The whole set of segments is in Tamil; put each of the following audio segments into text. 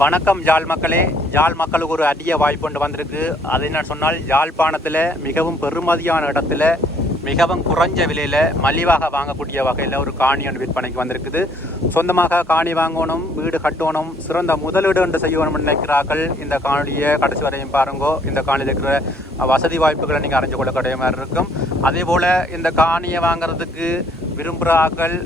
வணக்கம் யாழ் மக்களே. யாழ் மக்களுக்கு ஒரு அரிய வாய்ப்பு ஒன்று வந்திருக்கு. அது என்ன சொன்னால், யாழ்ப்பாணத்தில் மிகவும் பெருமதியான இடத்துல மிகவும் குறைஞ்ச விலையில் மலிவாக வாங்கக்கூடிய வகையில் ஒரு காணி ஒன்று விற்பனைக்கு வந்திருக்குது. சொந்தமாக காணி வாங்கணும், வீடு கட்டணும், சிறந்த முதலீடு என்று செய்யணும்னு நினைக்கிறார்கள். இந்த காணியை கடைசி வரையும் பாருங்கோ. இந்த காணியில் இருக்கிற வசதி வாய்ப்புகளை நீங்கள் அறிஞ்சு கொள்ளக்கூடிய மாதிரி இருக்கும். அதே போல் இந்த காணியை வாங்குறதுக்கு விரும்புகிறார்கள்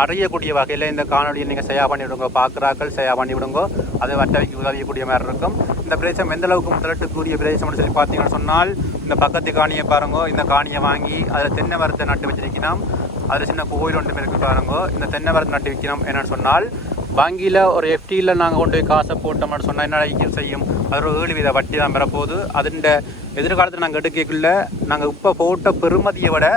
அறியக்கூடிய வகையில் இந்த காணொலியை நீங்கள் செய்யா பண்ணிவிடுங்க. பார்க்குறாக்கள் செய்யா பண்ணிவிடுங்க. அதை வட்டவைக்கு உதவியக்கூடிய மாதிரி இருக்கும். இந்த பிரதேசம் எந்தளவுக்கு முதலீட்டுக்குரிய பிரதேசம்னு சொல்லி பார்த்தீங்கன்னு சொன்னால், இந்த பக்கத்து காணியை பாருங்கோ. இந்த காணியை வாங்கி அதில் தென்னை மரத்தை நட்டு வச்சிருக்கணும். அதில் சின்ன கோயில் ஒன்று இருக்குது பாருங்கோ. இந்த தென்னை மரத்தை நட்டு வைக்கணும். என்னென்னு சொன்னால், வங்கியில் ஒரு எஃப்டியில் நாங்கள் கொண்டு போய் காசை போட்டோம்னு சொன்னால் என்ன செய்யும்? அது ஒரு 7% வட்டி தான் பெறப்போகுது. அதுண்ட எதிர்காலத்தில் நாங்கள் எடுக்கக்குள்ள நாங்கள் இப்போ போட்ட பெறுமதியை விட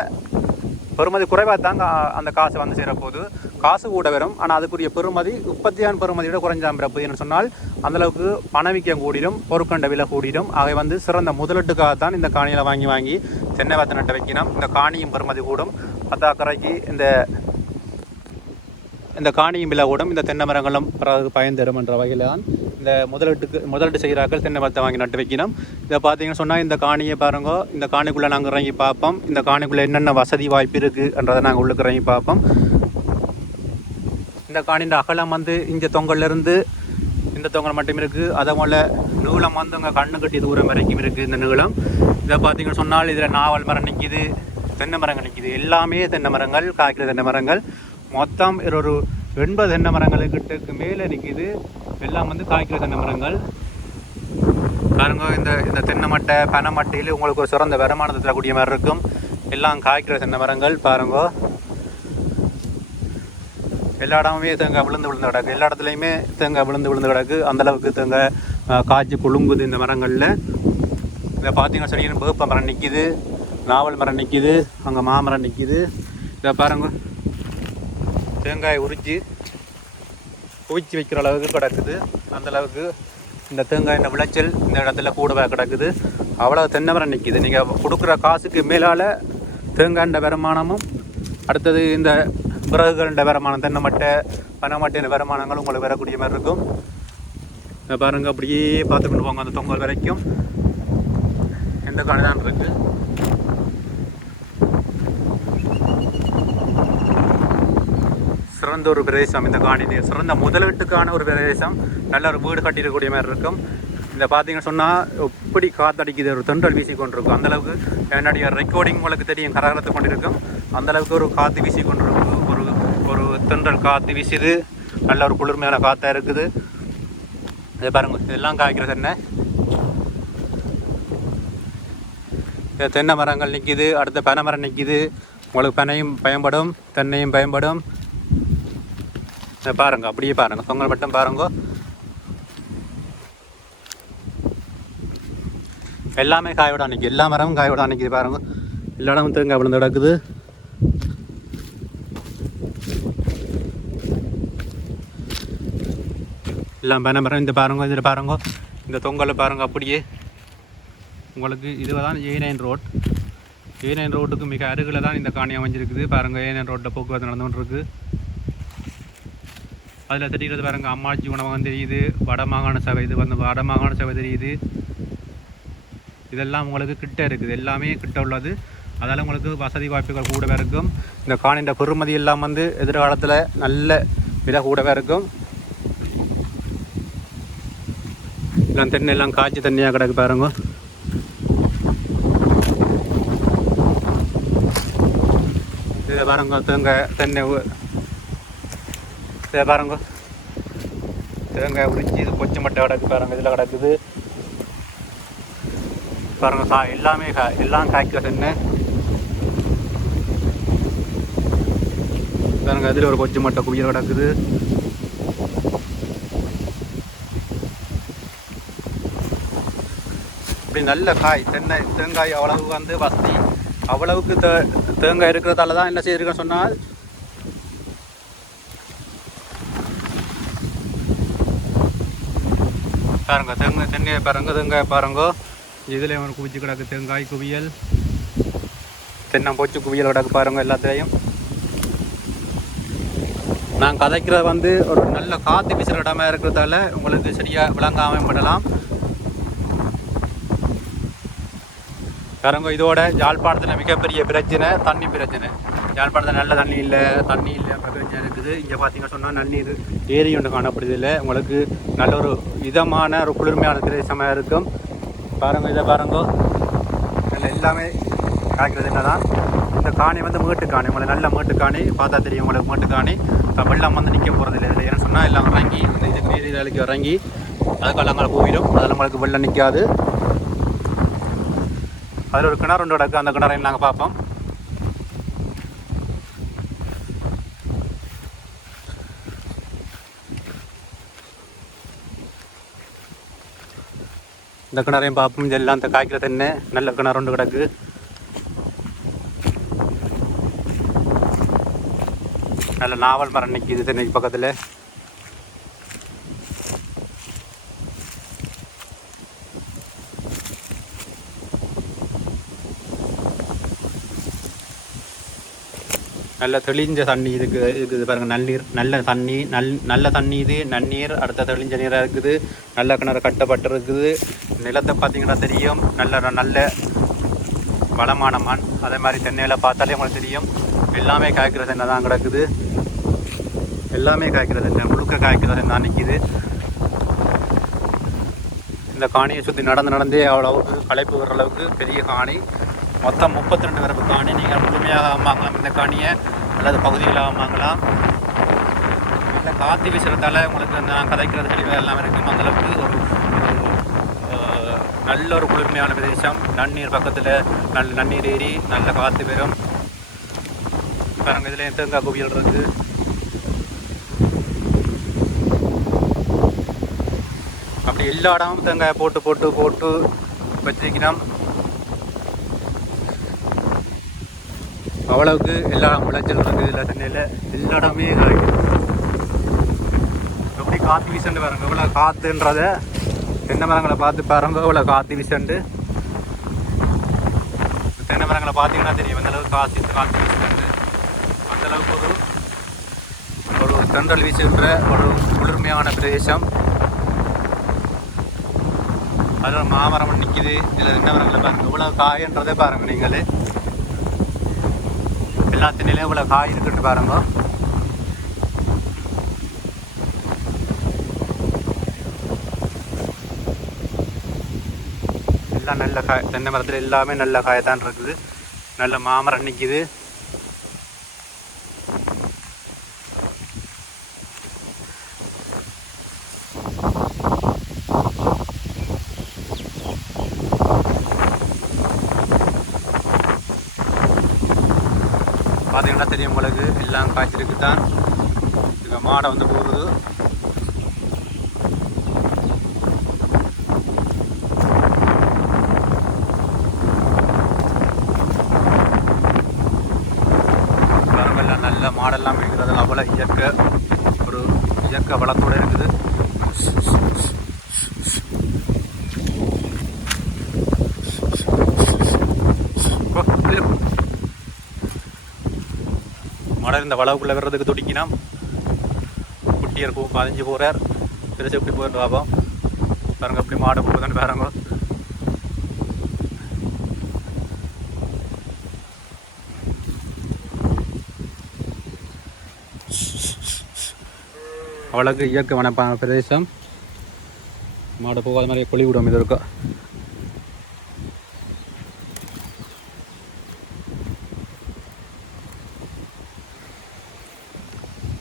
பெறுமதி குறைவாக தாங்க அந்த காசு வந்து சேரப்போகுது. காசு கூட வரும், ஆனால் அதுக்குரிய பெறுமதி உற்பத்தியான பெறுமதியோட குறைஞ்சாமல் பெறப்போகுதுன்னு சொன்னால் அந்தளவுக்கு பணவிக்கம் கூடிடும், பொருட்கண்ட விலை கூடிடும். ஆகவே வந்து சிறந்த முதலீட்டுக்காகத்தான் இந்த காணியில் வாங்கி தென்னை வார்த்தை நட்டை வைக்கணும். இந்த காணியும் பெறுமதி கூடும். பத்தாக்கரைக்கு இந்த காணியும் விலை கூடும். இந்த தென்னை மரங்களும் பிறகு பயன் தரும் என்ற வகையில் தான் இந்த முதலீட்டு செய்கிறார்கள் தென்னை மரத்தை வாங்கி நட்டு வைக்கணும். இதை பார்த்தீங்கன்னு சொன்னால், இந்த காணியை பாருங்க. இந்த காணிக்குள்ளே நாங்கள் இறங்கி பார்ப்போம். இந்த காணிக்குள்ளே என்னென்ன வசதி வாய்ப்பு இருக்குன்றதை நாங்கள் உள்ளுக்கு இறங்கி பார்ப்போம். இந்த காணியின் அகலம் வந்து இந்த தொங்கல்லேருந்து இந்த தொங்கல் மட்டும் இருக்குது. அதை போல் நீளம் வந்து அங்கே கண்ணு கட்டி தூரம் வரைக்கும் இருக்குது இந்த நீளம். இதை பார்த்தீங்கன்னு சொன்னால், இதில் நாவல் மரம் நிற்கிது, தென்னை மரங்கள் நிற்கிது. எல்லாமே தென்னை மரங்கள், காய்க்கிற தென்னை மரங்கள். மொத்தம் ஒரு 80 தென்னை மரங்களுக்கிட்டக்கு மேலே நிற்கிது. எல்லாம் வந்து காய்க்கிற தென்னை மரங்கள் பாருங்க. இந்த தென்னை மட்டை பனை மட்டையில் உங்களுக்கு ஒரு சிறந்த வருமானத்தை தரக்கூடிய மாதிரி இருக்கும். எல்லாம் காய்க்கிற தென்னை மரங்கள் பாருங்க. எல்லா இடமுமே தேங்காய் விழுந்து கிடக்கு. எல்லா இடத்துலையுமே தேங்காய் விழுந்து கிடக்கு. அந்தளவுக்கு தேங்காய் காய்ச்சி குலுங்குது இந்த மரங்களில். இதை பார்த்தீங்கன்னா சரி, வேப்ப மரம் நிற்கிது, நாவல் மரம் நிற்கிது, அங்கே மாமரம் நிற்கிது. இதை பாருங்க, தேங்காய் உரித்து குவிச்சு வைக்கிற அளவுக்கு கிடக்குது. அந்தளவுக்கு இந்த தேங்காய் விளைச்சல் இந்த இடத்துல கூடவே கிடக்குது. அவ்வளோ தென்னை மரம் நிற்கிது. நீங்கள் கொடுக்குற காசுக்கு மேலால் தேங்காய் வருமானமும், அடுத்தது இந்த விறகுகள வருமானம், தென்னை மட்டை பனை மட்டையின் வருமானங்களும் உங்களுக்கு வரக்கூடிய மாதிரி இருக்கும். பாருங்கள், அப்படியே பார்த்துக்கிட்டு போங்க அந்த தொங்கல் வரைக்கும். எந்த காணி தான் இருக்குது. சிறந்த ஒரு பிரதேசம் இந்த காணி. சிறந்த முதலீட்டுக்கான ஒரு பிரதேசம். நல்ல ஒரு வீடு கட்டிடக்கூடிய மாதிரி இருக்கும். இந்த பார்த்தீங்கன்னு சொன்னால், எப்படி காற்றடிக்குது, ஒரு தென்றல் வீசி கொண்டிருக்கும். அந்தளவுக்கு என்னுடைய ரெக்கார்டிங் உங்களுக்கு தெரியும், கரகரத்து கொண்டிருக்கும். அந்தளவுக்கு ஒரு காற்று வீசி கொண்டிருக்கு. ஒரு தென்றல் காற்று வீசுது. நல்ல ஒரு குளிர்மையான காற்றாக இருக்குது. இதை பாருங்க, இதெல்லாம் காய்க்கிற தென்னை மரங்கள் நிற்கிது. அடுத்த பனை மரம் நிற்கிது. உங்களுக்கு பனையும் பயன்படும், தென்னையும் பயன்படும். பாருங்க, அப்படியே பாருங்க, தொங்கல் மட்டும் பாருங்க. எல்லாமே காயோட அன்னைக்கு, எல்லா மரமும் காயோட அன்னைக்கு பாருங்க. எல்லா இடமும் தேங்காய் விழுந்து கிடக்குது. எல்லாம் பனை மரம். இந்த பாருங்க, இதில் பாருங்க, இந்த தொங்கலை பாருங்க. அப்படியே உங்களுக்கு இதுல தான் A9 ரோட். A9 ரோட்டுக்கு மிக அருகில் தான் இந்த காணி அமைஞ்சிருக்குது. பாருங்கள், A9 ரோட்டில் போக்குவரத்து நடந்துகிட்டு இருக்குது. அதில் தெரிகிறது பாருங்கள், அம்மாச்சி உணவகம் தெரியுது, வடமாகாண சபை. இது வந்து வடமாகாண சபை தெரியுது. இதெல்லாம் உங்களுக்கு கிட்ட இருக்குது. எல்லாமே கிட்ட உள்ளது. அதனால் உங்களுக்கு வசதி வாய்ப்புகள் கூடவே இருக்கும். இந்த காணின்ற பெறுமதி எல்லாம் வந்து எதிர்காலத்தில் நல்ல விலை கூடவே இருக்கும். எல்லாம் தென்னை எல்லாம் காய்ச்சி தண்ணியாக கிடக்கு பாருங்க. இதை பாருங்க, தென்னை இதை பாருங்க, தேங்காய் உரிச்சி இது கொச்சி மட்டை கிடக்கு பாருங்க. இதில் கிடக்குது பாருங்க. எல்லாமே எல்லாம் காய்க்கிற தென்னை பாருங்க. இதில் ஒரு கொச்சி மட்டை குவியல் கிடக்குது. இப்படி நல்ல காய் தேங்காய் அவ்வளவு வந்து வசதி. அவ்வளவுக்கு தேங்காய் இருக்கிறதால தான் என்ன செய்திருக்கேன்னு சொன்னால், பாருங்க தென்னையை பாருங்க, தேங்காய் பாருங்க. இதில் அவன் குவிச்சு கிடக்கு தேங்காய் குவியல், தென்னை போச்சு குவியல் கிடக்கு பாருங்க. எல்லாத்துலேயும் நான் கதைக்கிறது வந்து ஒரு நல்ல காற்று வீசுகிற இடமா இருக்கிறதால உங்களுக்கு சரியாக விளங்காமல் படலாம். பாருங்க, இதோட யாழ்ப்பாணத்தில் மிகப்பெரிய பிரச்சனை தண்ணி பிரச்சனை. யாழ்ப்பாணத்தில் நல்ல தண்ணி இல்லை பிரச்சனை இருக்குது. இங்கே பார்த்தீங்கன்னா சொன்னால் நன்னீர் ஏரி ஒன்று காணப்படுது. இல்லை உங்களுக்கு நல்ல ஒரு இதமான ஒரு குளிர்மையான பிரதேசமாக இருக்கும். பாருங்கள், இதை பாருங்க, நல்ல எல்லாமே காய்க்கிறது என்னதான். இந்த காணி வந்து மேட்டுக்காணி, உங்களுக்கு நல்ல மேட்டுக்காணி பார்த்தா தெரியும் உங்களுக்கு. மேட்டுக்காணி வெள்ளம் வந்து நிற்க போகிறது இல்லை. இதில் ஏன்னு சொன்னால் எல்லாம் இறங்கி இந்த இதுக்கு நீர் வேலைக்கு இறங்கி அதுக்கு அங்கே போயிடும். அதில் நம்மளுக்கு வெள்ளம் நிற்காது. அதில் ஒரு கிணறு ஒன்று கிடக்கு. அந்த கிணறை நாங்கள் பார்ப்போம். இந்த கிணறையும் பார்ப்போம். இதெல்லாம் இந்த காய்க்கிற தென்னை நல்ல கிணறு ஒன்று கிடக்கு. நல்ல நாவல் மரம் நிற்கிது தென்னைக்கு பக்கத்தில். நல்ல தெளிஞ்ச தண்ணி இருக்குது பாருங்கள். நன்னீர் நல்ல தண்ணி நல்ல தண்ணி இது நன்னீர். அடுத்த தெளிஞ்ச நீராக இருக்குது. நல்ல கிணறு கட்டப்பட்டு இருக்குது. நிலத்தை பார்த்தீங்கன்னா தெரியும் நல்ல வளமான மண். அதே மாதிரி தென்னையில் பார்த்தாலே உங்களுக்கு தெரியும் எல்லாமே காய்க்கிற தென்னை தான் கிடக்குது. எல்லாமே காய்க்கிற தென்னை முழுக்க காய்க்கிற தென்னை தான் நிற்கிது. இந்த காணியை சுற்றி நடந்தே அவ்வளவுக்கு களைப்பு வர்ற அளவுக்கு பெரிய காணி. மொத்தம் 32 வரப்பு காணி. நீங்கள் முழுமையாக வாங்கலாம் இந்த காணியை, அல்லது பகுதிகளாக வாங்கலாம். இல்லை காற்று வீசுறதால உங்களுக்கு நான் கதைக்கிறது தெளிவாக எல்லாமே இருக்கும். அந்தளவுக்கு ஒரு நல்ல ஒரு குளிர்மையான பிரதேசம். நன்னீர் பக்கத்தில் நன்னீர் ஏறி நல்ல காற்று பெறும். பாருங்கள், இதில் தேங்காய் குவியல் இருக்குது. அப்படி எல்லா இடமும் தேங்காய் போட்டு வச்சுக்கணும். அவ்வளவுக்கு எல்லா விளைச்சல் இருக்குது. இல்லை தென்னையில் எல்லா இடமே காய்க்கும். எப்படி காற்று வீசண்டு பாருங்க. இவ்வளோ காற்றுன்றத தென்னை மரங்களை பார்த்து பாருங்க. இவ்வளோ காற்று வீசண்டு தென்னை மரங்களை பார்த்தீங்கன்னா தெரியும் அந்தளவுக்கு காற்று வீசுண்டு. அந்தளவுக்கு ஒரு தென்றல் வீசுகின்ற ஒரு குளிர்மையான பிரதேசம். அதில் மாமரம் நிற்கிது. இல்லை தென்னை மரங்களை பாருங்கள் இவ்வளோ காயன்றதே பாருங்கள். நீங்களே எல்லா தென்னையிலையும் இவ்வளோ காய் இருக்குன்னு பாருங்க. எல்லாம் நல்ல காய். தென்னை மரத்தில் எல்லாமே நல்ல காயத்தான் இருக்குது. நல்ல மாமரம் நிற்கிது. பார்த்தீங்கன்னா தெரியும் உங்களுக்கு எல்லாம் காய்ச்சிருக்கு தான். இங்கே மாடை வந்து போகுது. எல்லாம் நல்ல மாடெல்லாம் மேய்க்கிறது. அவ்வளோ இயற்கை வளத்தோடு இருக்குது. மாடல் இந்த வளவுக்குள்ளே வர்றதுக்கு துடிக்கினா குட்டி இருக்கும். 15 போகிறார். பெருசு எப்படி போயிட்டு பார்ப்போம். பாருங்க எப்படி மாடு போகுதுன்னு பாருங்க. அவ்வளோக்கு இயற்கை வனப்பான பிரதேசம். மாடு போகாத மாதிரி கொழி விடும். இது இருக்கும்.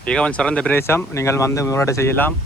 மிகவும் சிறந்த பிரதேசம். நீங்கள் வந்து முறையீடு செய்யலாம்.